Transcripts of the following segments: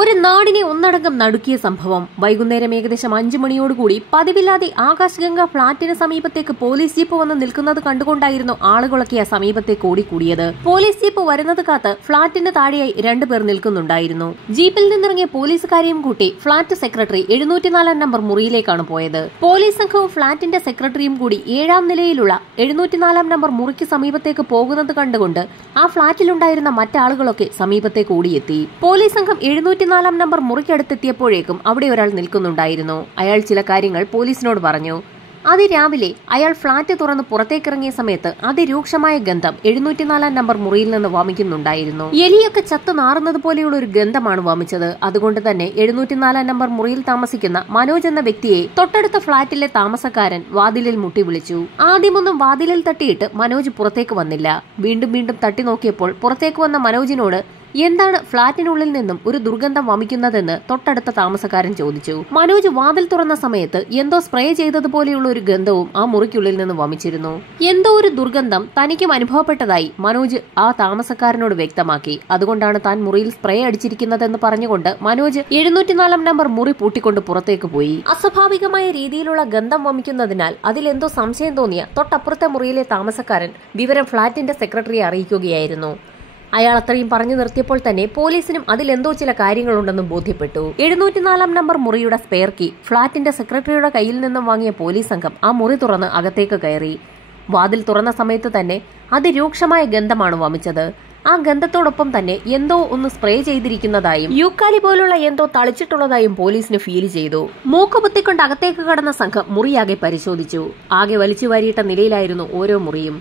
ഒരു നാടിനെ ഒന്നടങ്കം നടുക്കിയ സംഭവം. വൈകുന്നേരം ഏകദേശം 5 മണിയോടുകൂടി പതിവില്ലാതെ ആകാശഗംഗ ഫ്ളാറ്റിന് സമീപത്തേക്ക് പോലീസ് ജീപ്പ് വന്ന് നിൽക്കുന്നത് കണ്ടുകൊണ്ടായിരുന്നു ആളുകളൊക്കെ സമീപത്തേക്ക് ഓടിക്കൂടിയത്. പോലീസ് ജീപ്പ് വരുന്നത് കാത്ത് ഫ്ളാറ്റിന് താഴെയായി 2 പേർ നിൽക്കുന്നുണ്ടായിരുന്നു. ജീപ്പിൽ നിന്നിറങ്ങിയ പോലീസുകാരെയും കൂട്ടി ഫ്ളാറ്റ് സെക്രട്ടറി 704 നമ്പർ മുറിയിലേക്കാണ് പോയത്. പോലീസ് സംഘവും ഫ്ളാറ്റിന്റെ സെക്രട്ടറിയും കൂടി 7ാം നിലയിലുള്ള 704 നമ്പർ മുറിക്ക് സമീപത്തേക്ക് പോകുന്നത് കണ്ടുകൊണ്ട് ആ ഫ്ളാറ്റിലുണ്ടായിരുന്ന മറ്റാളുകളൊക്കെ സമീപത്തേക്ക് ഓടിയെത്തി. പോലീസ് സംഘം 704 നമ്പർ മുറിക്കടുത്തെത്തിയപ്പോഴേക്കും അവിടെ ഒരാൾ നിൽക്കുന്നുണ്ടായിരുന്നു. അയാൾ ചില കാര്യങ്ങൾ പോലീസിനോട് പറഞ്ഞു. അതിരാവിലെ അയാൾ ഫ്ളാറ്റ് തുറന്ന് പുറത്തേക്കിറങ്ങിയ സമയത്ത് അതിരൂക്ഷമായ ഗന്ധം 704 നമ്പർ മുറിയിൽ നിന്ന് വമിക്കുന്നുണ്ടായിരുന്നു. എലിയൊക്കെ ചത്തു നാറുന്നത് പോലെയുള്ള ഒരു ഗന്ധമാണ് വമിച്ചത്. അതുകൊണ്ട് തന്നെ 704 നമ്പർ മുറിയിൽ താമസിക്കുന്ന മനോജ് എന്ന വ്യക്തിയെ തൊട്ടടുത്ത ഫ്ളാറ്റിലെ താമസക്കാരൻ വാതിലിൽ മുട്ടി വിളിച്ചു. ആദ്യമൊന്നും വാതിലിൽ തട്ടിയിട്ട് മനോജ് പുറത്തേക്ക് വന്നില്ല. വീണ്ടും തട്ടി നോക്കിയപ്പോൾ പുറത്തേക്ക് വന്ന മനോജിനോട് എന്താണ് ഫ്ളാറ്റിനുള്ളിൽ നിന്നും ഒരു ദുർഗന്ധം വമിക്കുന്നതെന്ന് തൊട്ടടുത്ത താമസക്കാരൻ ചോദിച്ചു. മനോജ് വാതിൽ തുറന്ന സമയത്ത് എന്തോ സ്പ്രേ ചെയ്തതുപോലെയുള്ള ഒരു ഗന്ധവും ആ മുറിക്കുള്ളിൽ നിന്ന് വമിച്ചിരുന്നു. എന്തോ ഒരു ദുർഗന്ധം തനിക്കും അനുഭവപ്പെട്ടതായി മനോജ് ആ താമസക്കാരനോട് വ്യക്തമാക്കി. അതുകൊണ്ടാണ് താൻ മുറിയിൽ സ്പ്രേ അടിച്ചിരിക്കുന്നതെന്ന് പറഞ്ഞുകൊണ്ട് മനോജ് 704 നമ്പർ മുറി പൂട്ടിക്കൊണ്ട് പുറത്തേക്ക് പോയി. അസ്വാഭാവികമായ രീതിയിലുള്ള ഗന്ധം വമിക്കുന്നതിനാൽ അതിലെന്തോ സംശയം തോന്നിയ തൊട്ടപ്പുറത്തെ മുറിയിലെ താമസക്കാരൻ വിവരം ഫ്ളാറ്റിന്റെ സെക്രട്ടറിയെ അറിയിക്കുകയായിരുന്നു. അയാൾ അത്രയും പറഞ്ഞു നിർത്തിയപ്പോൾ തന്നെ പോലീസിനും അതിലെന്തോ ചില കാര്യങ്ങളുണ്ടെന്നും ബോധ്യപ്പെട്ടു. 704 നമ്പർ മുറിയുടെ സ്പെയർ കീ ഫ്ളാറ്റിന്റെ സെക്രട്ടറിയുടെ കയ്യിൽ നിന്നും വാങ്ങിയ പോലീസ് സംഘം ആ മുറി തുറന്ന് അകത്തേക്ക് കയറി. വാതിൽ തുറന്ന സമയത്ത് തന്നെ അതിരൂക്ഷമായ ഗന്ധമാണ് വമിച്ചത്. ആ ഗന്ധത്തോടൊപ്പം തന്നെ എന്തോ ഒന്ന് സ്പ്രേ ചെയ്തിരിക്കുന്നതായും യൂക്കാലി പോലുള്ള എന്തോ തളിച്ചിട്ടുള്ളതായും പോലീസിന് ഫീൽ ചെയ്തു. മൂക്ക് പൊത്തിക്കൊണ്ട് അകത്തേക്ക് കടന്ന സംഘം മുറിയാകെ പരിശോധിച്ചു. ആകെ വലിച്ചു വാരിയിട്ട നിലയിലായിരുന്നു ഓരോ മുറിയും.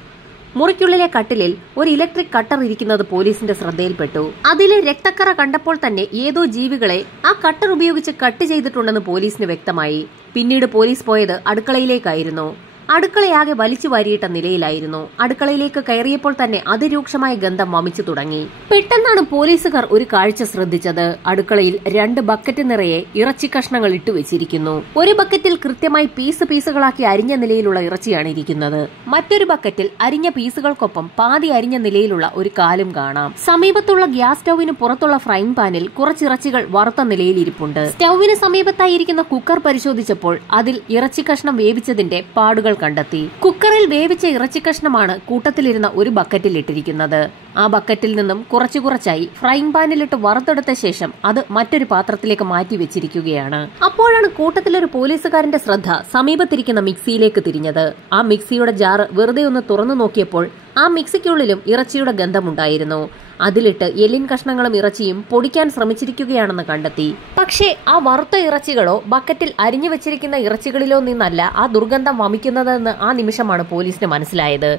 മുറിക്കുള്ളിലെ കട്ടിലിൽ ഒരു ഇലക്ട്രിക് കട്ടർ ഇരിക്കുന്നത് പോലീസിന്റെ ശ്രദ്ധയിൽപ്പെട്ടു. അതിലെ രക്തക്കറ കണ്ടപ്പോൾ തന്നെ ഏതോ ജീവികളെ ആ കട്ടർ ഉപയോഗിച്ച് കട്ട് ചെയ്തിട്ടുണ്ടെന്ന് പോലീസിന് വ്യക്തമായി. പിന്നീട് പോലീസ് പോയത് അടുക്കളയിലേക്കായിരുന്നു. അടുക്കളയാകെ വലിച്ചു വാരിയിട്ട നിലയിലായിരുന്നു. അടുക്കളയിലേക്ക് കയറിയപ്പോൾ തന്നെ അതിരൂക്ഷമായ ഗന്ധം വമിച്ചു തുടങ്ങി. പെട്ടെന്നാണ് പോലീസുകാർ ഒരു കാഴ്ച ശ്രദ്ധിച്ചത്. അടുക്കളയിൽ 2 ബക്കറ്റ് നിറയെ ഇറച്ചി കഷ്ണങ്ങൾ ഇട്ടുവെച്ചിരിക്കുന്നു. ഒരു ബക്കറ്റിൽ കൃത്യമായി പീസുകളാക്കി അരിഞ്ഞ നിലയിലുള്ള ഇറച്ചിയാണ് ഇരിക്കുന്നത്. മറ്റൊരു ബക്കറ്റിൽ അരിഞ്ഞ പീസുകൾക്കൊപ്പം പാതി അരിഞ്ഞ നിലയിലുള്ള ഒരു കാലും കാണാം. സമീപത്തുള്ള ഗ്യാസ് സ്റ്റൌവിന് പുറത്തുള്ള ഫ്രൈങ് പാനിൽ കുറച്ച് ഇറച്ചികൾ വറുത്ത നിലയിൽ ഇരിപ്പുണ്ട്. സ്റ്റൌവിന് സമീപത്തായിരിക്കുന്ന കുക്കർ പരിശോധിച്ചപ്പോൾ അതിൽ ഇറച്ചി കഷ്ണം വേവിച്ചതിന്റെ പാടുകൾ കണ്ടെത്തി. കുക്കറിൽ വേവിച്ച ഇറച്ചി കഷ്ണമാണ് കൂട്ടത്തിലിരുന്ന ഒരു ബക്കറ്റിൽ ഇട്ടിരിക്കുന്നത്. ആ ബക്കറ്റിൽ നിന്നും കുറച്ചായി ഫ്രൈങ് പാനിലിട്ട് വറുത്തെടുത്ത ശേഷം അത് മറ്റൊരു പാത്രത്തിലേക്ക് മാറ്റി വെച്ചിരിക്കുകയാണ്. അപ്പോഴാണ് കൂട്ടത്തിലൊരു പോലീസുകാരന്റെ ശ്രദ്ധ സമീപത്തിരിക്കുന്ന മിക്സിയിലേക്ക് തിരിഞ്ഞത്. ആ മിക്സിയുടെ ജാറ് വെറുതെ ഒന്ന് തുറന്നു നോക്കിയപ്പോൾ ആ മിക്സിക്കുള്ളിലും ഇറച്ചിയുടെ ഗന്ധമുണ്ടായിരുന്നു. അതിലിട്ട് എല്ലിൻ കഷ്ണങ്ങളും ഇറച്ചിയും പൊടിക്കാൻ ശ്രമിച്ചിരിക്കുകയാണെന്ന് കണ്ടെത്തി. പക്ഷേ ആ വറുത്ത ഇറച്ചികളോ ബക്കറ്റിൽ അരിഞ്ഞു വെച്ചിരിക്കുന്ന ഇറച്ചികളിലോ നിന്നല്ല ആ ദുർഗന്ധം വമിക്കുന്നതെന്ന് ആ നിമിഷമാണ് പോലീസിന് മനസ്സിലായത്.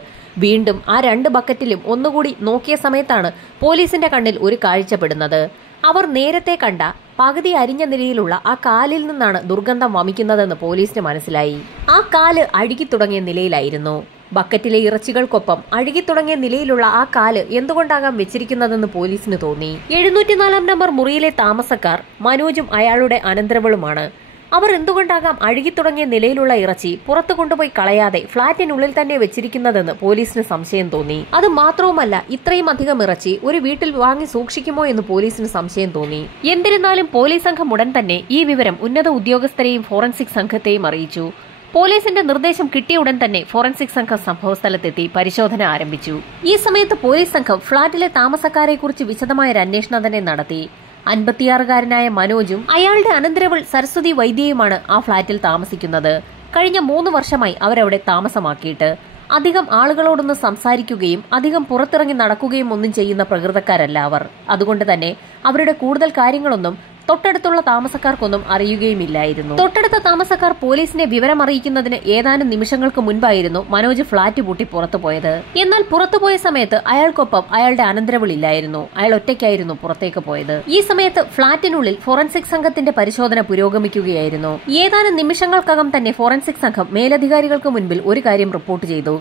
വീണ്ടും ആ 2 ബക്കറ്റിലും ഒന്നുകൂടി നോക്കിയ സമയത്താണ് പോലീസിന്റെ കണ്ണിൽ ഒരു കാഴ്ചപ്പെടുന്നത്. അവർ നേരത്തെ കണ്ട പകുതി അരിഞ്ഞ നിലയിലുള്ള ആ കാലിൽ നിന്നാണ് ദുർഗന്ധം വമിക്കുന്നതെന്ന് പോലീസിന് മനസ്സിലായി. ആ കാല് അഴുകി തുടങ്ങിയ നിലയിലായിരുന്നു. ബക്കറ്റിലെ ഇറച്ചികൾക്കൊപ്പം അഴുകി തുടങ്ങിയ നിലയിലുള്ള ആ കാല് എന്തുകൊണ്ടാകാം വെച്ചിരിക്കുന്നതെന്ന് പോലീസിന് തോന്നി. 704 നമ്പർ മുറിയിലെ താമസക്കാർ മനോജും അയാളുടെ അനന്തരവളുമാണ്. അവർ എന്തുകൊണ്ടാകാം അഴുകി തുടങ്ങിയ നിലയിലുള്ള ഇറച്ചി പുറത്തു കൊണ്ടുപോയി കളയാതെ ഫ്ളാറ്റിനുള്ളിൽ തന്നെ വെച്ചിരിക്കുന്നതെന്ന് പോലീസിന് സംശയം തോന്നി. അത് മാത്രവുമല്ല, ഇത്രയും അധികം ഇറച്ചി ഒരു വീട്ടിൽ വാങ്ങി സൂക്ഷിക്കുമോ എന്ന് പോലീസിന് സംശയം തോന്നി. എന്നിരുന്നാലും പോലീസ് സംഘം ഉടൻ തന്നെ ഈ വിവരം ഉന്നത ഉദ്യോഗസ്ഥരെയും ഫോറൻസിക് സംഘത്തെയും അറിയിച്ചു. പോലീസിന്റെ നിർദ്ദേശം കിട്ടിയ ഉടൻ തന്നെ ഫോറൻസിക് സംഘം സംഭവസ്ഥലത്തെത്തി പരിശോധന ആരംഭിച്ചു. ഈ സമയത്ത് പോലീസ് സംഘം ഫ്ളാറ്റിലെ താമസക്കാരെ കുറിച്ച് വിശദമായ ഒരു അന്വേഷണം തന്നെ നടത്തി. 56-കാരനായ മനോജും അയാളുടെ അനന്തരവൾ സരസ്വതി വൈദ്യയുമാണ് ആ ഫ്ളാറ്റിൽ താമസിക്കുന്നത്. കഴിഞ്ഞ 3 വർഷമായി അവരവിടെ താമസമാക്കിയിട്ട്. അധികം ആളുകളോടൊന്ന് സംസാരിക്കുകയും അധികം പുറത്തിറങ്ങി നടക്കുകയും ഒന്നും ചെയ്യുന്ന പ്രകൃതക്കാരല്ല അവർ. അതുകൊണ്ട് തന്നെ അവരുടെ കൂടുതൽ കാര്യങ്ങളൊന്നും തൊട്ടടുത്തുള്ള താമസക്കാർക്കൊന്നും അറിയുകയുമില്ലായിരുന്നു. തൊട്ടടുത്ത താമസക്കാർ പോലീസിനെ വിവരം അറിയിക്കുന്നതിന് ഏതാനും നിമിഷങ്ങൾക്ക് മുൻപായിരുന്നു മനോജ് ഫ്ളാറ്റ് പൂട്ടി പുറത്തുപോയത്. എന്നാൽ പുറത്തുപോയ സമയത്ത് അയാൾക്കൊപ്പം അയാളുടെ അനന്തരവളില്ലായിരുന്നു. അയാൾ ഒറ്റയ്ക്കായിരുന്നു പുറത്തേക്ക് പോയത്. ഈ സമയത്ത് ഫ്ളാറ്റിനുള്ളിൽ ഫോറൻസിക് സംഘത്തിന്റെ പരിശോധന പുരോഗമിക്കുകയായിരുന്നു. ഏതാനും നിമിഷങ്ങൾക്കകം തന്നെ ഫോറൻസിക് സംഘം മേലധികാരികൾക്ക് മുൻപിൽ ഒരു കാര്യം റിപ്പോർട്ട് ചെയ്തു.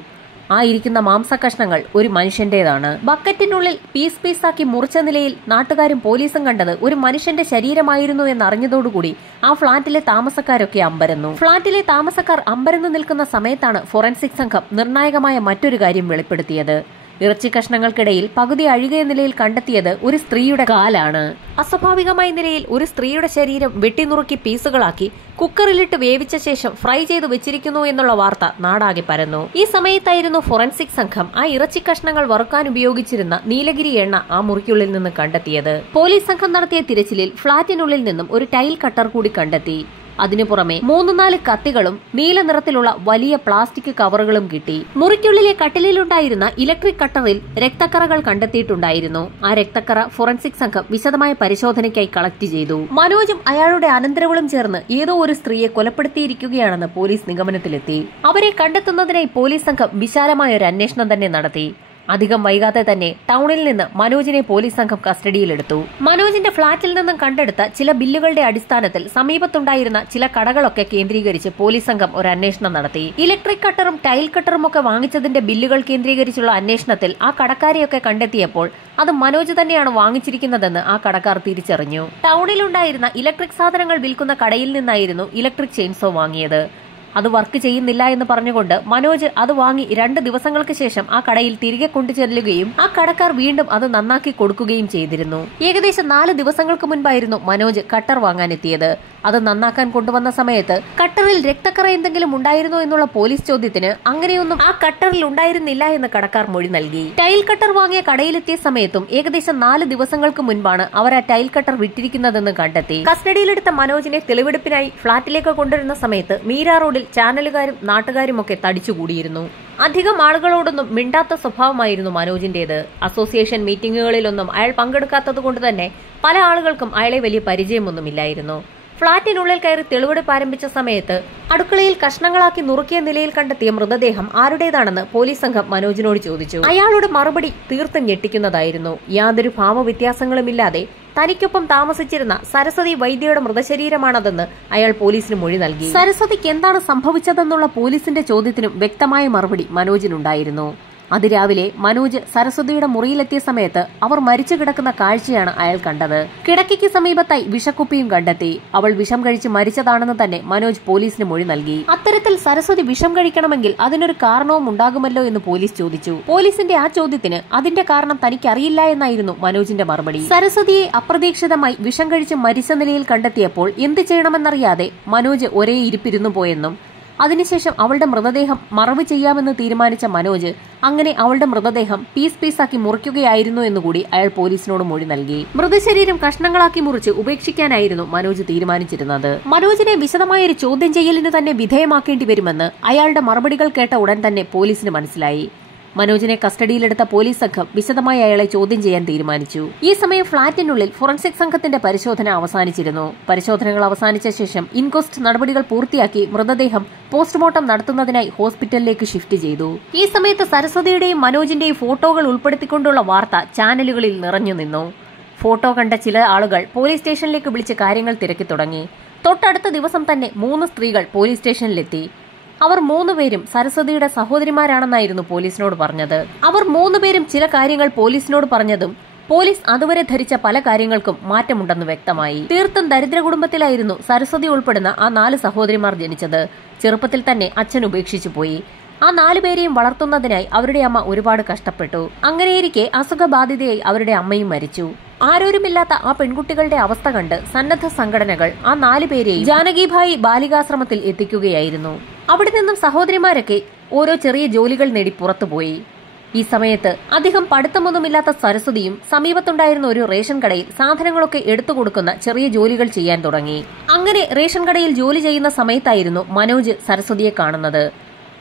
ആ ഇരിക്കുന്ന മാംസകഷ്ണങ്ങൾ ഒരു മനുഷ്യന്റേതാണ്. ബക്കറ്റിനുള്ളിൽ പീസാക്കി മുറിച്ച നിലയിൽ നാട്ടുകാരും പോലീസും കണ്ടത് ഒരു മനുഷ്യന്റെ ശരീരമായിരുന്നു എന്നറിഞ്ഞതോടുകൂടി ആ ഫ്ളാറ്റിലെ താമസക്കാരൊക്കെ അമ്പരന്നു. ഫ്ളാറ്റിലെ താമസക്കാർ അമ്പരന്നു നിൽക്കുന്ന സമയത്താണ് ഫോറൻസിക് സംഘം നിർണായകമായ മറ്റൊരു കാര്യം വെളിപ്പെടുത്തിയത്. ഇറച്ചി കഷ്ണങ്ങൾക്കിടയിൽ പകുതി അഴുകിയ നിലയിൽ കണ്ടെത്തിയത് ഒരു സ്ത്രീയുടെ കാലാണ്. അസ്വാഭാവികമായ നിലയിൽ ഒരു സ്ത്രീയുടെ ശരീരം വെട്ടിനുറുക്കി പീസുകളാക്കി കുക്കറിലിട്ട് വേവിച്ച ശേഷം ഫ്രൈ ചെയ്ത് വെച്ചിരിക്കുന്നു എന്നുള്ള വാർത്ത നാടാകെ പരന്നു. ഈ സമയത്തായിരുന്നു ഫോറൻസിക് സംഘം ആ ഇറച്ചി കഷ്ണങ്ങൾ വറുക്കാൻ ഉപയോഗിച്ചിരുന്ന നീലഗിരി എണ്ണ ആ മുറിക്കുള്ളിൽ നിന്ന് കണ്ടെത്തിയത്. പോലീസ് സംഘം നടത്തിയ തിരച്ചിലിൽ ഫ്ളാറ്റിനുള്ളിൽ നിന്നും ഒരു ടൈൽ കട്ടർ കൂടി കണ്ടെത്തി. അതിനു പുറമെ 3-4 കത്തികളും നീല നിറത്തിലുള്ള വലിയ പ്ലാസ്റ്റിക് കവറുകളും കിട്ടി. മുറിക്കുള്ളിലെ കട്ടിലിലുണ്ടായിരുന്ന ഇലക്ട്രിക് കട്ടറിൽ രക്തക്കറകൾ കണ്ടെത്തിയിട്ടുണ്ടായിരുന്നു. ആ രക്തക്കറ ഫോറൻസിക് സംഘം വിശദമായ പരിശോധനയ്ക്കായി കളക്ട് ചെയ്തു. മനോജും അയാളുടെ അനന്തരവളും ചേർന്ന് ഏതോ ഒരു സ്ത്രീയെ കൊലപ്പെടുത്തിയിരിക്കുകയാണെന്ന് പോലീസ് നിഗമനത്തിലെത്തി. അവരെ കണ്ടെത്തുന്നതിനായി പോലീസ് സംഘം വിശാലമായ ഒരു അന്വേഷണം തന്നെ നടത്തി. അധികം വൈകാതെ തന്നെ ടൗണിൽ നിന്ന് മനോജിനെ പോലീസ് സംഘം കസ്റ്റഡിയിലെടുത്തു. മനോജിന്റെ ഫ്ളാറ്റിൽ നിന്നും കണ്ടെടുത്ത ചില ബില്ലുകളുടെ അടിസ്ഥാനത്തിൽ സമീപത്തുണ്ടായിരുന്ന ചില കടകളൊക്കെ കേന്ദ്രീകരിച്ച് പോലീസ് സംഘം ഒരു അന്വേഷണം നടത്തി. ഇലക്ട്രിക് കട്ടറും ടൈൽ കട്ടറും ഒക്കെ വാങ്ങിച്ചതിന്റെ ബില്ലുകൾ കേന്ദ്രീകരിച്ചുള്ള അന്വേഷണത്തിൽ ആ കടക്കാരെയൊക്കെ കണ്ടെത്തിയപ്പോൾ അത് മനോജ് തന്നെയാണ് വാങ്ങിച്ചിരിക്കുന്നതെന്ന് ആ കടക്കാർ തിരിച്ചറിഞ്ഞു. ടൗണിലുണ്ടായിരുന്ന ഇലക്ട്രിക് സാധനങ്ങൾ വിൽക്കുന്ന കടയിൽ നിന്നായിരുന്നു ഇലക്ട്രിക് ചെയിൻസോ വാങ്ങിയത്. അത് വർക്ക് ചെയ്യുന്നില്ല എന്ന് പറഞ്ഞുകൊണ്ട് മനോജ് അത് വാങ്ങി 2 ദിവസങ്ങൾക്ക് ശേഷം ആ കടയിൽ തിരികെ കൊണ്ടുചെല്ലുകയും ആ കടക്കാർ വീണ്ടും അത് നന്നാക്കി കൊടുക്കുകയും ചെയ്തിരുന്നു. ഏകദേശം 4 ദിവസങ്ങൾക്ക് മുൻപായിരുന്നു മനോജ് കട്ടർ വാങ്ങാനെത്തിയത്. അത് നന്നാക്കാൻ കൊണ്ടുവന്ന സമയത്ത് കട്ടറിൽ രക്തക്കറ എന്തെങ്കിലും ഉണ്ടായിരുന്നോ എന്നുള്ള പോലീസ് ചോദ്യത്തിന് അങ്ങനെയൊന്നും ആ കട്ടറിൽ ഉണ്ടായിരുന്നില്ല എന്ന് കടക്കാർ മൊഴി നൽകി. ടൈൽ കട്ടർ വാങ്ങിയ കടയിലെത്തിയ സമയത്തും ഏകദേശം 4 ദിവസങ്ങൾക്ക് മുൻപാണ് അവർ ആ ടൈൽ കട്ടർ വിട്ടിരിക്കുന്നതെന്ന് കണ്ടെത്തി. കസ്റ്റഡിയിലെടുത്ത മനോജിനെ തെളിവെടുപ്പിനായി ഫ്ളാറ്റിലേക്ക് കൊണ്ടുവരുന്ന സമയത്ത് മീര റോഡിൽ ചാനലുകാരും നാട്ടുകാരുമൊക്കെ തടിച്ചുകൂടിയിരുന്നു. അധികം ആളുകളോടൊന്നും മിണ്ടാത്ത സ്വഭാവമായിരുന്നു മനോജിന്റേത്. അസോസിയേഷൻ മീറ്റിംഗുകളിലൊന്നും അയാൾ പങ്കെടുക്കാത്തതുകൊണ്ട് തന്നെ പല ആളുകൾക്കും അയാളെ വലിയ പരിചയമൊന്നുമില്ലായിരുന്നു. ഫ്ളാറ്റിനുള്ളിൽ കയറി തെളിവെടുപ്പ് ആരംഭിച്ച സമയത്ത് അടുക്കളയിൽ കഷ്ണങ്ങളാക്കി നുറുക്കിയ നിലയിൽ കണ്ടെത്തിയ മൃതദേഹം ആരുടേതാണെന്ന് പോലീസ് സംഘം മനോജിനോട് ചോദിച്ചു. അയാളുടെ മറുപടി തീർത്തും ഞെട്ടിക്കുന്നതായിരുന്നു. യാതൊരു ഭാവവ്യത്യാസങ്ങളുമില്ലാതെ തനിക്കൊപ്പം താമസിച്ചിരുന്ന സരസ്വതി വൈദ്യയുടെ മൃതശരീരമാണതെന്ന് അയാൾ പോലീസിന് മൊഴി നൽകി. സരസ്വതിക്ക് എന്താണ് സംഭവിച്ചതെന്നുള്ള പോലീസിന്റെ ചോദ്യത്തിനും വ്യക്തമായ മറുപടി മനോജിനുണ്ടായിരുന്നു. അതിരാവിലെ മനോജ് സരസ്വതിയുടെ മുറിയിലെത്തിയ സമയത്ത് അവർ മരിച്ചു കിടക്കുന്ന കാഴ്ചയാണ് അയാൾ കണ്ടത്. കിടക്കയ്ക്ക് സമീപത്തായി വിഷക്കുപ്പിയും കണ്ടെത്തി. അവൾ വിഷം കഴിച്ച് മരിച്ചതാണെന്ന് തന്നെ മനോജ് പോലീസിന് മൊഴി നൽകി. അത്തരത്തിൽ സരസ്വതി വിഷം കഴിക്കണമെങ്കിൽ അതിനൊരു കാരണവും ഉണ്ടാകുമല്ലോ എന്ന് പോലീസ് ചോദിച്ചു. പോലീസിന്റെ ആ ചോദ്യത്തിന് അതിന്റെ കാരണം തനിക്കറിയില്ല എന്നായിരുന്നു മനോജിന്റെ മറുപടി. സരസ്വതിയെ അപ്രതീക്ഷിതമായി വിഷം കഴിച്ച് മരിച്ച നിലയിൽ കണ്ടെത്തിയപ്പോൾ എന്ത് ചെയ്യണമെന്നറിയാതെ മനോജ് ഒരേ ഇരിപ്പിരുന്നു പോയെന്നും അതിനുശേഷം അവളുടെ മൃതദേഹം മറവ് ചെയ്യാമെന്ന് തീരുമാനിച്ച മനോജ് അങ്ങനെ അവളുടെ മൃതദേഹം പീസാക്കി മുറിക്കുകയായിരുന്നു എന്നുകൂടി അയാൾ പോലീസിനോട് മൊഴി നൽകി. മൃതശരീരം കഷ്ണങ്ങളാക്കി മുറിച്ച് ഉപേക്ഷിക്കാനായിരുന്നു മനോജ് തീരുമാനിച്ചിരുന്നത്. മനോജിനെ വിശദമായൊരു ചോദ്യം ചെയ്യലിന് തന്നെ വിധേയമാക്കേണ്ടി വരുമെന്ന് അയാളുടെ മറുപടികൾ കേട്ട ഉടൻ തന്നെ പോലീസിന് മനസ്സിലായി. മനോജിനെ കസ്റ്റഡിയിലെടുത്ത പോലീസ് സംഘം വിശദമായി അയാളെ ചോദ്യം ചെയ്യാൻ തീരുമാനിച്ചു. ഈ സമയം ഫ്ളാറ്റിനുള്ളിൽ ഫോറൻസിക് സംഘത്തിന്റെ പരിശോധന അവസാനിച്ചിരുന്നു. പരിശോധനകൾ അവസാനിച്ച ശേഷം ഇൻക്വസ്റ്റ് നടപടികൾ പൂർത്തിയാക്കി മൃതദേഹം പോസ്റ്റ്മോർട്ടം നടത്തുന്നതിനായി ഹോസ്പിറ്റലിലേക്ക് ഷിഫ്റ്റ് ചെയ്തു. ഈ സമയത്ത് സരസ്വതിയുടെയും മനോജിന്റെയും ഫോട്ടോകൾ ഉൾപ്പെടുത്തിക്കൊണ്ടുള്ള വാർത്ത ചാനലുകളിൽ നിറഞ്ഞു നിന്നു. ഫോട്ടോ കണ്ട ചില ആളുകൾ പോലീസ് സ്റ്റേഷനിലേക്ക് വിളിച്ച് കാര്യങ്ങൾ തിരക്കി തുടങ്ങി. തൊട്ടടുത്ത ദിവസം തന്നെ 3 സ്ത്രീകൾ പോലീസ് സ്റ്റേഷനിലെത്തി. അവർ 3 പേരും സരസ്വതിയുടെ സഹോദരിമാരാണെന്നായിരുന്നു പോലീസിനോട് പറഞ്ഞത്. അവർ 3 പേരും ചില കാര്യങ്ങൾ പോലീസിനോട് പറഞ്ഞതും പോലീസ് അതുവരെ ധരിച്ച പല കാര്യങ്ങൾക്കും മാറ്റമുണ്ടെന്ന് വ്യക്തമായി. തീർത്തും ദരിദ്ര കുടുംബത്തിലായിരുന്നു സരസ്വതി ഉൾപ്പെടുന്ന ആ 4 സഹോദരിമാർ ജനിച്ചത്. ചെറുപ്പത്തിൽ തന്നെ അച്ഛൻ ഉപേക്ഷിച്ചു പോയി. ആ 4 പേരെയും വളർത്തുന്നതിനായി അവരുടെ അമ്മ ഒരുപാട് കഷ്ടപ്പെട്ടു. അങ്ങനെയിരിക്കെ അസുഖബാധിതയായി അവരുടെ അമ്മയും മരിച്ചു. ആരോരുമില്ലാത്ത ആ പെൺകുട്ടികളുടെ അവസ്ഥ കണ്ട് സന്നദ്ധ സംഘടനകൾ ആ 4 പേരെയും ജാനകിഭായി ബാലികാശ്രമത്തിൽ എത്തിക്കുകയായിരുന്നു. അവിടെ നിന്നും സഹോദരിമാരൊക്കെ ഓരോ ചെറിയ ജോലികൾ നേടി പുറത്തുപോയി. ഈ സമയത്ത് അധികം പഠിത്തമൊന്നുമില്ലാത്ത സരസ്വതിയും സമീപത്തുണ്ടായിരുന്ന ഒരു റേഷൻ കടയിൽ സാധനങ്ങളൊക്കെ എടുത്തു കൊടുക്കുന്ന ചെറിയ ജോലികൾ ചെയ്യാൻ തുടങ്ങി. അങ്ങനെ റേഷൻ കടയിൽ ജോലി ചെയ്യുന്ന സമയത്തായിരുന്നു മനോജ് സരസ്വതിയെ കാണുന്നത്.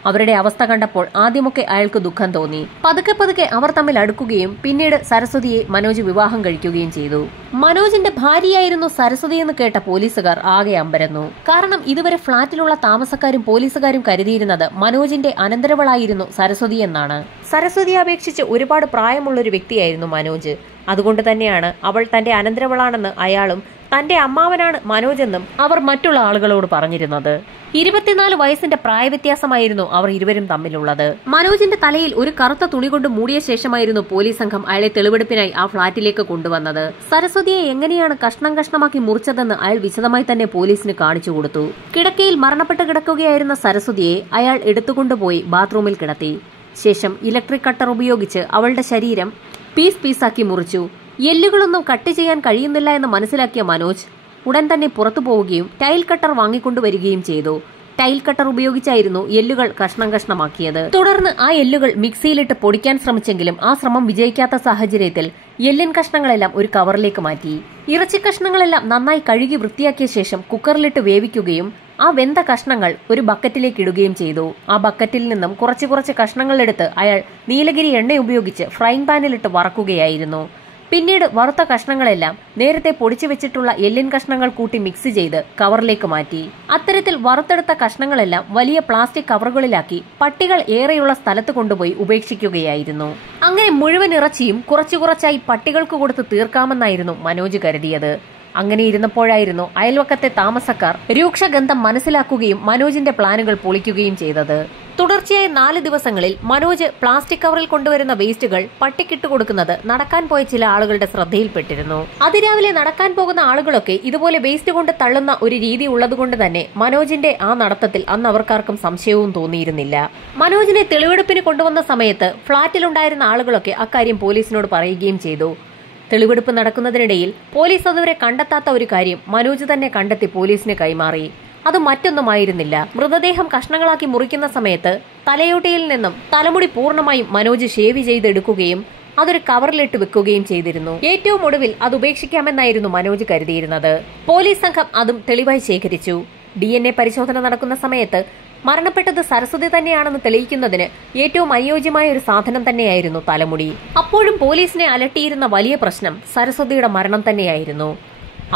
അവരുടെ അവസ്ഥ കണ്ടപ്പോൾ ആദ്യമൊക്കെ അയാൾക്ക് ദുഃഖം തോന്നി. പതുക്കെ പതുക്കെ അവർ തമ്മിൽ അടുക്കുകയും പിന്നീട് സരസ്വതിയെ മനോജ് വിവാഹം കഴിക്കുകയും ചെയ്തു. മനോജിന്റെ ഭാര്യയായിരുന്നു സരസ്വതി എന്ന് കേട്ട പോലീസുകാർ ആകെ അമ്പരന്നു. കാരണം ഇതുവരെ ഫ്ളാറ്റിലുള്ള താമസക്കാരും പോലീസുകാരും കരുതിയിരുന്നത് മനോജിന്റെ അനന്തരവളായിരുന്നു സരസ്വതി എന്നാണ്. സരസ്വതിയെ അപേക്ഷിച്ച് ഒരുപാട് പ്രായമുള്ള ഒരു വ്യക്തിയായിരുന്നു മനോജ്. അതുകൊണ്ട് തന്നെയാണ് അവൾ തന്റെ അനന്തരവളാണെന്ന് അയാളും തന്റെ അമ്മാവനാണ് മനോജെന്നും അവർ മറ്റുള്ള ആളുകളോട് പറഞ്ഞിരുന്നത്. 24 വയസ്സിന്റെ പ്രായവ്യത്യാസമായിരുന്നു അവർ ഇരുവരും തമ്മിലുള്ളത്. മനോജിന്റെ തലയിൽ ഒരു കറുത്ത തുണി കൊണ്ട് മൂടിയ ശേഷമായിരുന്നു പോലീസ് സംഘം അയാളെ തെളിവെടുപ്പിനായി ആ ഫ്ളാറ്റിലേക്ക് കൊണ്ടുവന്നത്. സരസ്വതിയെ എങ്ങനെയാണ് കഷ്ണം കഷ്ണമാക്കി മുറിച്ചതെന്ന് അയാൾ വിശദമായി തന്നെ പോലീസിന് കാണിച്ചു കൊടുത്തു. കിടക്കയിൽ മരണപ്പെട്ട് കിടക്കുകയായിരുന്ന സരസ്വതിയെ അയാൾ എടുത്തുകൊണ്ടുപോയി ബാത്റൂമിൽ കിടത്തി. ശേഷം ഇലക്ട്രിക് കട്ടർ ഉപയോഗിച്ച് അവളുടെ ശരീരം പീസാക്കി മുറിച്ചു. എല്ലുകളൊന്നും കട്ട് ചെയ്യാൻ കഴിയുന്നില്ല എന്ന് മനസ്സിലാക്കിയ മനോജ് ഉടൻ തന്നെ പുറത്തു പോവുകയും ടൈൽ കട്ടർ വാങ്ങിക്കൊണ്ടുവരികയും ചെയ്തു. ടൈൽ കട്ടർ ഉപയോഗിച്ചായിരുന്നു എല്ലുകൾ കഷ്ണമാക്കിയത്. തുടർന്ന് ആ എല്ലുകൾ മിക്സിയിലിട്ട് പൊടിക്കാൻ ശ്രമിച്ചെങ്കിലും ആ ശ്രമം വിജയിക്കാത്ത സാഹചര്യത്തിൽ എല്ലിൻ കഷ്ണങ്ങളെല്ലാം ഒരു കവറിലേക്ക് മാറ്റി. ഇറച്ചി കഷ്ണങ്ങളെല്ലാം നന്നായി കഴുകി വൃത്തിയാക്കിയ ശേഷം കുക്കറിലിട്ട് വേവിക്കുകയും ആ വെന്ത കഷ്ണങ്ങൾ ഒരു ബക്കറ്റിലേക്ക് ഇടുകയും ചെയ്തു. ആ ബക്കറ്റിൽ നിന്നും കുറച്ച് കഷ്ണങ്ങളെടുത്ത് അയാൾ നീലഗിരി എണ്ണ ഉപയോഗിച്ച് ഫ്രൈങ് പാനിലിട്ട് വറക്കുകയായിരുന്നു. പിന്നീട് വറുത്ത കഷ്ണങ്ങളെല്ലാം നേരത്തെ പൊടിച്ചു വെച്ചിട്ടുള്ള എല്ലിൻ കഷ്ണങ്ങൾ കൂട്ടി മിക്സ് ചെയ്ത് കവറിലേക്ക് മാറ്റി. അത്തരത്തിൽ വറുത്തെടുത്ത കഷ്ണങ്ങളെല്ലാം വലിയ പ്ലാസ്റ്റിക് കവറുകളിലാക്കി പട്ടികൾ ഏറെയുള്ള സ്ഥലത്ത് കൊണ്ടുപോയി ഉപേക്ഷിക്കുകയായിരുന്നു. അങ്ങനെ മുഴുവൻ ഇറച്ചിയും കുറച്ചായി പട്ടികൾക്ക് കൊടുത്ത് തീർക്കാമെന്നായിരുന്നു മനോജ് കരുതിയത്. അങ്ങനെ ഇരുന്നപ്പോഴായിരുന്നു അയൽവക്കത്തെ താമസക്കാർ രൂക്ഷഗന്ധം മനസ്സിലാക്കുകയും മനോജിന്റെ പ്ലാനുകൾ പൊളിക്കുകയും ചെയ്തത്. തുടർച്ചയായ 4 ദിവസങ്ങളിൽ മനോജ് പ്ലാസ്റ്റിക് കവറിൽ കൊണ്ടുവരുന്ന വേസ്റ്റുകൾ പട്ടിക്കിട്ട് കൊടുക്കുന്നത് നടക്കാൻ പോയ ചില ആളുകളുടെ ശ്രദ്ധയിൽപ്പെട്ടിരുന്നു. അതിരാവിലെ നടക്കാൻ പോകുന്ന ആളുകളൊക്കെ ഇതുപോലെ വേസ്റ്റ് കൊണ്ട് തള്ളുന്ന ഒരു രീതി ഉള്ളതുകൊണ്ട് തന്നെ മനോജിന്റെ ആ നടത്തത്തിൽ അന്ന് അവർക്കാർക്കും സംശയവും തോന്നിയിരുന്നില്ല. മനോജിനെ തെളിവെടുപ്പിന് കൊണ്ടുവന്ന സമയത്ത് ഫ്ളാറ്റിലുണ്ടായിരുന്ന ആളുകളൊക്കെ അക്കാര്യം പോലീസിനോട് പറയുകയും ചെയ്തു. തെളിവെടുപ്പ് നടക്കുന്നതിനിടയിൽ പോലീസ് അതുവരെ കണ്ടെത്താത്ത ഒരു കാര്യം മനോജ് തന്നെ കണ്ടെത്തി പോലീസിന് കൈമാറി. അത് മറ്റൊന്നുമായിരുന്നില്ല. മൃതദേഹം കഷ്ണങ്ങളാക്കി മുറിക്കുന്ന സമയത്ത് തലയോട്ടിയിൽ നിന്നും തലമുടി പൂർണ്ണമായും മനോജ് ഷേവ് ചെയ്തെടുക്കുകയും അതൊരു കവറിലിട്ട് വെക്കുകയും ചെയ്തിരുന്നു. ഏറ്റവും ഒടുവിൽ അത് ഉപേക്ഷിക്കാമെന്നായിരുന്നു മനോജ് കരുതിയിരുന്നത്. പോലീസ് സംഘം അതും തെളിവായി ശേഖരിച്ചു. DNA പരിശോധന നടക്കുന്ന സമയത്ത് മരണപ്പെട്ടത് സരസ്വതി തന്നെയാണെന്ന് തെളിയിക്കുന്നതിന് ഏറ്റവും അനുയോജ്യമായ ഒരു സാധനം തന്നെയായിരുന്നു തലമുടി. അപ്പോഴും പോലീസിനെ അലട്ടിയിരുന്ന വലിയ പ്രശ്നം സരസ്വതിയുടെ മരണം തന്നെയായിരുന്നു.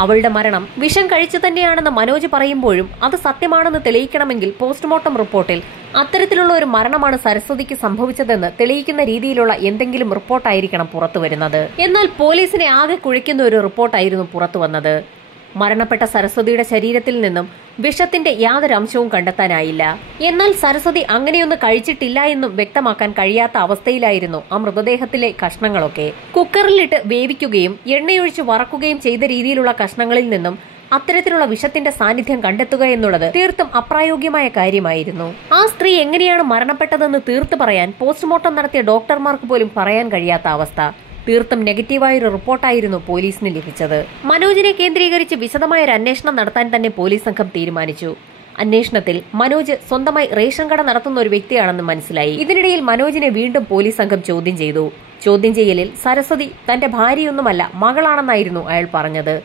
അവളുടെ മരണം വിഷം കഴിച്ചു തന്നെയാണെന്ന് മനോജ് പറയുമ്പോഴും അത് സത്യമാണെന്ന് തെളിയിക്കണമെങ്കിൽ പോസ്റ്റ്മോർട്ടം റിപ്പോർട്ടിൽ അത്തരത്തിലുള്ള ഒരു മരണമാണ് സരസ്വതിക്ക് സംഭവിച്ചതെന്ന് തെളിയിക്കുന്ന രീതിയിലുള്ള എന്തെങ്കിലും റിപ്പോർട്ടായിരിക്കണം പുറത്തു വരുന്നത്. എന്നാൽ പോലീസിനെ ആകെ കുഴയ്ക്കുന്ന ഒരു റിപ്പോർട്ടായിരുന്നു പുറത്തു വന്നത്. മരണപ്പെട്ട സരസ്വതിയുടെ ശരീരത്തിൽ നിന്നും വിഷത്തിന്റെ യാതൊരു അംശവും കണ്ടെത്താനായില്ല. എന്നാൽ സരസ്വതി അങ്ങനെയൊന്നും കഴിച്ചിട്ടില്ല എന്നും വ്യക്തമാക്കാൻ കഴിയാത്ത അവസ്ഥയിലായിരുന്നു ആ മൃതദേഹത്തിലെ കഷ്ണങ്ങളൊക്കെ. കുക്കറിലിട്ട് വേവിക്കുകയും എണ്ണയൊഴിച്ച് വറക്കുകയും ചെയ്ത രീതിയിലുള്ള കഷ്ണങ്ങളിൽ നിന്നും അത്തരത്തിലുള്ള വിഷത്തിന്റെ സാന്നിധ്യം കണ്ടെത്തുക എന്നുള്ളത് തീർത്തും അപ്രായോഗികമായ കാര്യമായിരുന്നു. ആ സ്ത്രീ എങ്ങനെയാണ് മരണപ്പെട്ടതെന്ന് തീർത്തു പറയാൻ പോസ്റ്റ്മോർട്ടം നടത്തിയ ഡോക്ടർമാർക്ക് പോലും പറയാൻ കഴിയാത്ത അവസ്ഥ. തീർത്തും നെഗറ്റീവായൊരു റിപ്പോർട്ടായിരുന്നു പോലീസിന് ലഭിച്ചത്. മനോജിനെ കേന്ദ്രീകരിച്ച് വിശദമായ ഒരു അന്വേഷണം നടത്താൻ തന്നെ പോലീസ് സംഘം തീരുമാനിച്ചു. അന്വേഷണത്തിൽ മനോജ് സ്വന്തമായി റേഷൻ കട നടത്തുന്ന ഒരു വ്യക്തിയാണെന്ന് മനസ്സിലായി. ഇതിനിടയിൽ മനോജിനെ വീണ്ടും പോലീസ് സംഘം ചോദ്യം ചെയ്തു. ചോദ്യം ചെയ്യലിൽ സരസ്വതി തന്റെ ഭാര്യയൊന്നുമല്ല മകളാണെന്നായിരുന്നു അയാൾ പറഞ്ഞത്.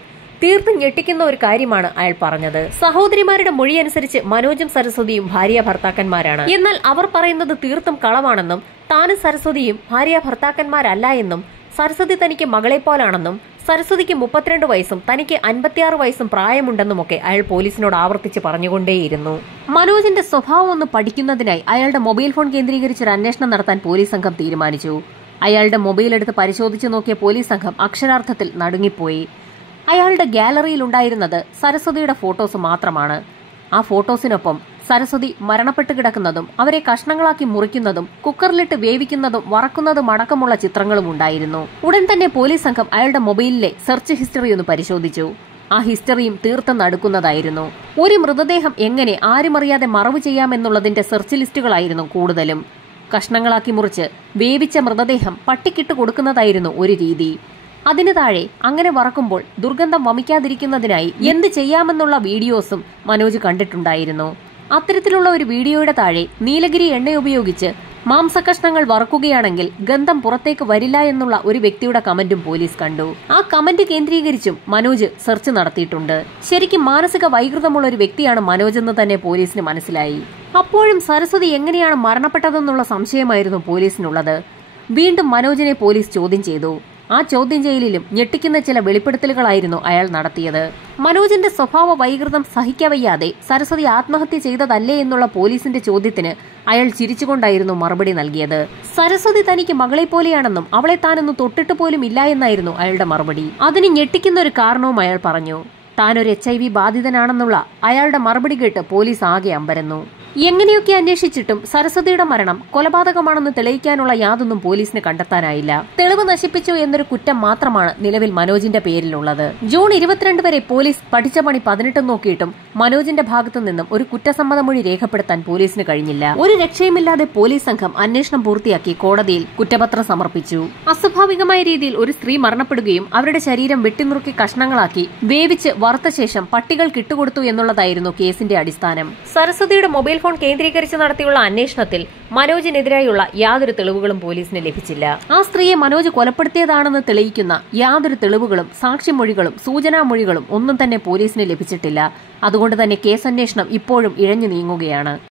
തീർത്തും ഞെട്ടിക്കുന്ന ഒരു കാര്യമാണ് അയാൾ പറഞ്ഞത്. സഹോദരിമാരുടെ മൊഴിയനുസരിച്ച് മനോജും സരസ്വതിയും ഭാര്യ ഭർത്താക്കന്മാരാണ്. എന്നാൽ അവർ പറയുന്നത് തീർത്തും കളവാണെന്നും താനും സരസ്വതിയും ഭാര്യ ഭർത്താക്കന്മാരല്ല എന്നും സരസ്വതി തനിക്ക് മകളെപ്പോലാണെന്നും സരസ്വതിക്ക് 32 വയസ്സും തനിക്ക് 56 വയസ്സും പ്രായമുണ്ടെന്നുമൊക്കെ അയാൾ പോലീസിനോട് ആവർത്തിച്ച് പറഞ്ഞുകൊണ്ടേയിരുന്നു. മനോജിന്റെ സ്വഭാവം ഒന്ന് പഠിക്കുന്നതിനായി അയാളുടെ മൊബൈൽ ഫോൺ കേന്ദ്രീകരിച്ച് ഒരു അന്വേഷണം നടത്താൻ പോലീസ് സംഘം തീരുമാനിച്ചു. അയാളുടെ മൊബൈൽ എടുത്ത് പരിശോധിച്ചു നോക്കിയ പോലീസ് സംഘം അക്ഷരാർത്ഥത്തിൽ നടുങ്ങിപ്പോയി. അയാളുടെ ഗാലറിയിൽ ഉണ്ടായിരുന്നത് സരസ്വതിയുടെ ഫോട്ടോസ് മാത്രമാണ്. ആ ഫോട്ടോസിനൊപ്പം സരസ്വതി മരണപ്പെട്ട് കിടക്കുന്നതും അവരെ കഷ്ണങ്ങളാക്കി മുറിക്കുന്നതും കുക്കറിലിട്ട് വേവിക്കുന്നതും വറക്കുന്നതും അടക്കമുള്ള ചിത്രങ്ങളും ഉണ്ടായിരുന്നു. ഉടൻ തന്നെ പോലീസ് സംഘം അയാളുടെ മൊബൈലിലെ സെർച്ച് ഹിസ്റ്ററി ഒന്ന് പരിശോധിച്ചു. ആ ഹിസ്റ്ററിയും തീർത്തും നടുക്കുന്നതായിരുന്നു. ഒരു മൃതദേഹം എങ്ങനെ ആരുമറിയാതെ മറവ് ചെയ്യാമെന്നുള്ളതിന്റെ സെർച്ച് ലിസ്റ്റുകളായിരുന്നു കൂടുതലും. കഷ്ണങ്ങളാക്കി മുറിച്ച് വേവിച്ച മൃതദേഹം പട്ടിക്കിട്ട് കൊടുക്കുന്നതായിരുന്നു ഒരു രീതി. അതിനു താഴെ അങ്ങനെ വറക്കുമ്പോൾ ദുർഗന്ധം വമിക്കാതിരിക്കുന്നതിനായി എന്ത് ചെയ്യാമെന്നുള്ള വീഡിയോസും മനോജ് കണ്ടിട്ടുണ്ടായിരുന്നു. അത്തരത്തിലുള്ള ഒരു വീഡിയോയുടെ താഴെ നീലഗിരി എണ്ണ ഉപയോഗിച്ച് മാംസകഷ്ണങ്ങൾ വറക്കുകയാണെങ്കിൽ ഗന്ധം പുറത്തേക്ക് വരില്ല എന്നുള്ള ഒരു വ്യക്തിയുടെ കമന്റും പോലീസ് കണ്ടു. ആ കമന്റ് കേന്ദ്രീകരിച്ചും മനോജ് സെർച്ച് നടത്തിയിട്ടുണ്ട്. ശരിക്കും മാനസിക വൈകൃതമുള്ള ഒരു വ്യക്തിയാണ് മനോജ് എന്ന് തന്നെ പോലീസിന് മനസ്സിലായി. അപ്പോഴും സരസ്വതി എങ്ങനെയാണ് മരണപ്പെട്ടതെന്നുള്ള സംശയമായിരുന്നു പോലീസിനുള്ളത്. വീണ്ടും മനോജിനെ പോലീസ് ചോദ്യം ചെയ്തു. ആ ചോദ്യം ചെയ്യലിലും ഞെട്ടിക്കുന്ന ചില വെളിപ്പെടുത്തലുകളായിരുന്നു അയാൾ നടത്തിയത്. മനോജിന്റെ സ്വഭാവ വൈകൃതം സഹിക്കവയ്യാതെ സരസ്വതി ആത്മഹത്യ ചെയ്തതല്ലേ എന്നുള്ള പോലീസിന്റെ ചോദ്യത്തിന് അയാൾ ചിരിച്ചുകൊണ്ടായിരുന്നു മറുപടി നൽകിയത്. സരസ്വതി തനിക്ക് മകളെ പോലെയാണെന്നും അവളെ താനൊന്നും തൊട്ടിട്ട് പോലും ഇല്ല എന്നായിരുന്നു അയാളുടെ മറുപടി. അതിന് ഞെട്ടിക്കുന്ന ഒരു കാരണവും അയാൾ പറഞ്ഞു. താനൊരു HIV ബാധിതനാണെന്നുള്ള അയാളുടെ മറുപടി കേട്ട് പോലീസ് ആകെ അമ്പരന്നു. എങ്ങനെയൊക്കെ അന്വേഷിച്ചിട്ടും സരസ്വതിയുടെ മരണം കൊലപാതകമാണെന്ന് തെളിയിക്കാനുള്ള യാതൊന്നും പോലീസിന് കണ്ടെത്താനായില്ല. തെളിവ് നശിപ്പിച്ചു എന്നൊരു കുറ്റം മാത്രമാണ് നിലവിൽ മനോജിന്റെ പേരിലുള്ളത്. ജൂൺ 22 വരെ പോലീസ് പഠിച്ച പണി 18 നോക്കിയിട്ടും മനോജിന്റെ ഭാഗത്തു നിന്നും ഒരു കുറ്റസമ്മതമൊഴി രേഖപ്പെടുത്താൻ പോലീസിന് കഴിഞ്ഞില്ല. ഒരു രക്ഷയുമില്ലാതെ പോലീസ് സംഘം അന്വേഷണം പൂർത്തിയാക്കി കോടതിയിൽ കുറ്റപത്രം സമർപ്പിച്ചു. അസ്വാഭാവികമായ രീതിയിൽ ഒരു സ്ത്രീ മരണപ്പെടുകയും അവരുടെ ശരീരം വെട്ടിനുറുക്കി കഷ്ണങ്ങളാക്കി വേവിച്ച് വറുത്ത ശേഷം പട്ടികൾക്ക് ഇട്ടുകൊടുത്തു എന്നുള്ളതായിരുന്നു കേസിന്റെ അടിസ്ഥാനം. സരസ്വതിയുടെ മൊബൈൽ ഫോൺ കേന്ദ്രീകരിച്ച് നടത്തിയുള്ള അന്വേഷണത്തിൽ മനോജിനെതിരായുള്ള യാതൊരു തെളിവുകളും പോലീസിന് ലഭിച്ചില്ല. ആ സ്ത്രീയെ മനോജ് കൊലപ്പെടുത്തിയതാണെന്ന് തെളിയിക്കുന്ന യാതൊരു തെളിവുകളും സാക്ഷിമൊഴികളും സൂചനാമൊഴികളും ഒന്നും തന്നെ പോലീസിന് ലഭിച്ചിട്ടില്ല. അതുകൊണ്ട് തന്നെ കേസന്വേഷണം ഇപ്പോഴും ഇഴഞ്ഞു നീങ്ങുകയാണ്.